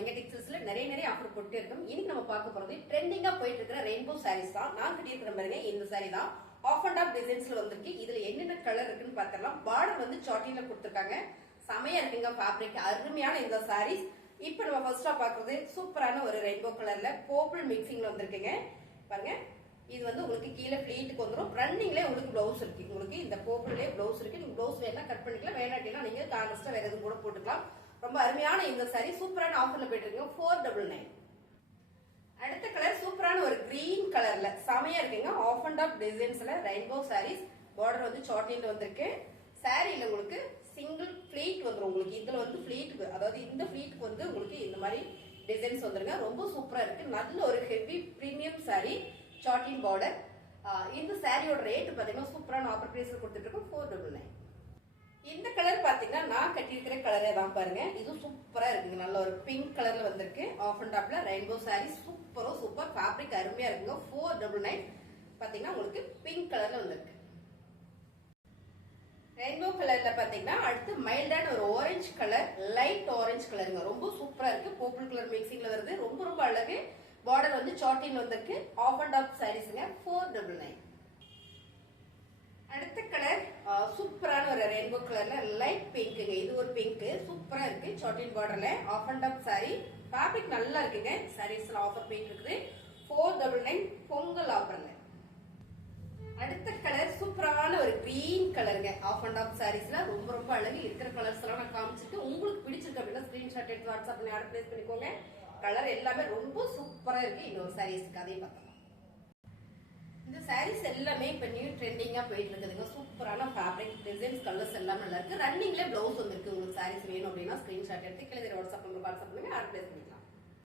Mega டெக்ஸ்டைல்ஸ்ல நிறைய offer போட்டு இருக்கோம். இன்னைக்கு நம்ம பார்க்க போறது ட்ரெண்டிங்கா போயிட்டு இருக்கிற ரெயின்போ சாரீஸ் தான். நான் கட்டி இருக்கிற பாருங்க இந்த சாரி தான். ஆஃப் அண்ட் ஆஃப் டிசைன்ஸ்ல வந்திருக்கு. இதுல என்னென்ன கலர் இருக்குன்னு பார்த்தரலாம். பார்டர் வந்து சாட்டிங்ல கொடுத்திருக்காங்க. செமையா இருக்குங்க ஃபேப்ரிக். அருமையான இந்த சாரீஸ். இப்போ நம்ம ஃபர்ஸ்டா பார்க்கிறது சூப்பரான ஒரு ரெயின்போ கலர்ல பர்பிள் மிக்சிங்ல வந்திருக்குங்க. பாருங்க இது வந்து உங்களுக்கு கீழே ஃபிளீட்டுக்கு வந்துடும். ரன்னிங்லேயே உங்களுக்கு பிளவுஸ் இருக்கு. உங்களுக்கு இந்த பர்பிள்லேயே பிளவுஸ் இருக்கு. நீங்க பிளவுஸ் வேணா கட் பண்ணிக்கலாம், வேணாட்டினா நீங்க கான்ட்ராஸ்டா வேற எதுவும் கூட போட்டுக்கலாம். ரொம்ப அருமையான இந்த சாரி சூப்பரான ஆஃபர்ல போயிட்டு இருக்கு. 499. அடுத்த கலர் சூப்பரான ஒரு கிரீன் கலர்ல செமையா இருக்குங்க. ஆஃப் அண்ட் ஆஃப் டிசைன்ஸ்ல ரெயின்போ சாரீஸ். பார்டர் வந்து சாட்டின்ல வந்திருக்கு. சாரியில உங்களுக்கு சிங்கிள் ஃபிளீட் வந்துடும். உங்களுக்கு இதுல வந்து ஃபிளீட்டுக்கு, அதாவது இந்த ஃபிளீட்டுக்கு வந்து உங்களுக்கு இந்த மாதிரி டிசைன்ஸ் வந்துருங்க. ரொம்ப சூப்பரா இருக்கு. நல்ல ஒரு ஹெவி பிரீமியம் சாரி, சாட்டின் பார்டர். இந்த சாரியோட ரேட் பாத்தீங்கன்னா சூப்பரான ஆஃபர் பிரைஸ்ல கொடுத்துட்டு இருக்கோம். 499. இந்த கலர் பாத்தீங்கன்னா நான் கட்டியிருக்கிற கலரே தான் பாருங்க. இது சூப்பரா இருக்குங்க. நல்ல ஒரு பிங்க் கலர்ல வந்திருக்கு. ஆஃப் அண்ட் டாப்ல ரெயின்போ சாரி சூப்பர் ஃபேப்ரிக் அருமையா இருக்குங்க. 499 பாத்தீங்கன்னா உங்களுக்கு பிங்க் கலர்ல வந்திருக்கு. ரெயின்போ கலர்ல பாத்தீங்கன்னா அடுத்து மைல்டான ஒரு ஆரஞ்சு கலர், லைட் ஆரஞ்சு கலருங்க. ரொம்ப சூப்பரா இருக்கு. பர்பிள் கலர் மிக்சிங்ல வருது. ரொம்ப அழகு. பார்டர் வந்து சாட்டின் வந்திருக்கு. ஆஃப் அண்ட் ஆஃப் சாரீஸ்ங்க. 499. அடுத்த கலர் சூப்பரான ஒரு ரெயின்போ கலர்ல லைட் பிங்க்குங்க. இது ஒரு பிங்க் சூப்பரா இருக்கு. சாட்டின் பார்டர்ல half and half sari. Fabric நல்லா இருக்குங்க. சாரீஸ்ல ஆஃபர் போயிட்டு இருக்குது. 499 பொங்கல் ஆஃபர்ல. அடுத்த கலர் சூப்பரான ஒரு கிரீன் கலருங்க. ஆஃப் அண்ட் ஆஃப் சாரீஸ்ல ரொம்ப அழகு. இருக்கிற கலர்ஸ் எல்லாம் நான் காமிச்சிட்டு உங்களுக்கு பிடிச்சிருக்கு அப்படின்னா ஸ்கிரீன்ஷாட் எடுத்து வாட்ஸ்அப் பண்ணி ஆர்டர் பிளேஸ் பண்ணிக்கோங்க. கலர் எல்லாமே ரொம்ப சூப்பரா இருக்கு. இன்னொரு சாரீஸ்க்கு அதே பார்த்தோம். இந்த சாரீஸ் எல்லாமே இப்ப நியூ ட்ரெண்டிங்கா போயிட்டு இருக்குதுங்க. சூப்பரான ஃபேப்ரிக், டிசைன்ஸ், கலர்ஸ் எல்லாம் நல்லா இருக்கு. ரன்னிங்ல பிளவுஸ் வந்திருக்கு. உங்களுக்கு சாரீஸ் வேணும் அப்படின்னா ஸ்கிரீன்ஷாட் எடுத்து கீழே வாட்ஸ்அப் பண்ணுங்க, ஆர்டர் பிளேஸ் பண்ணிக்கோங்க.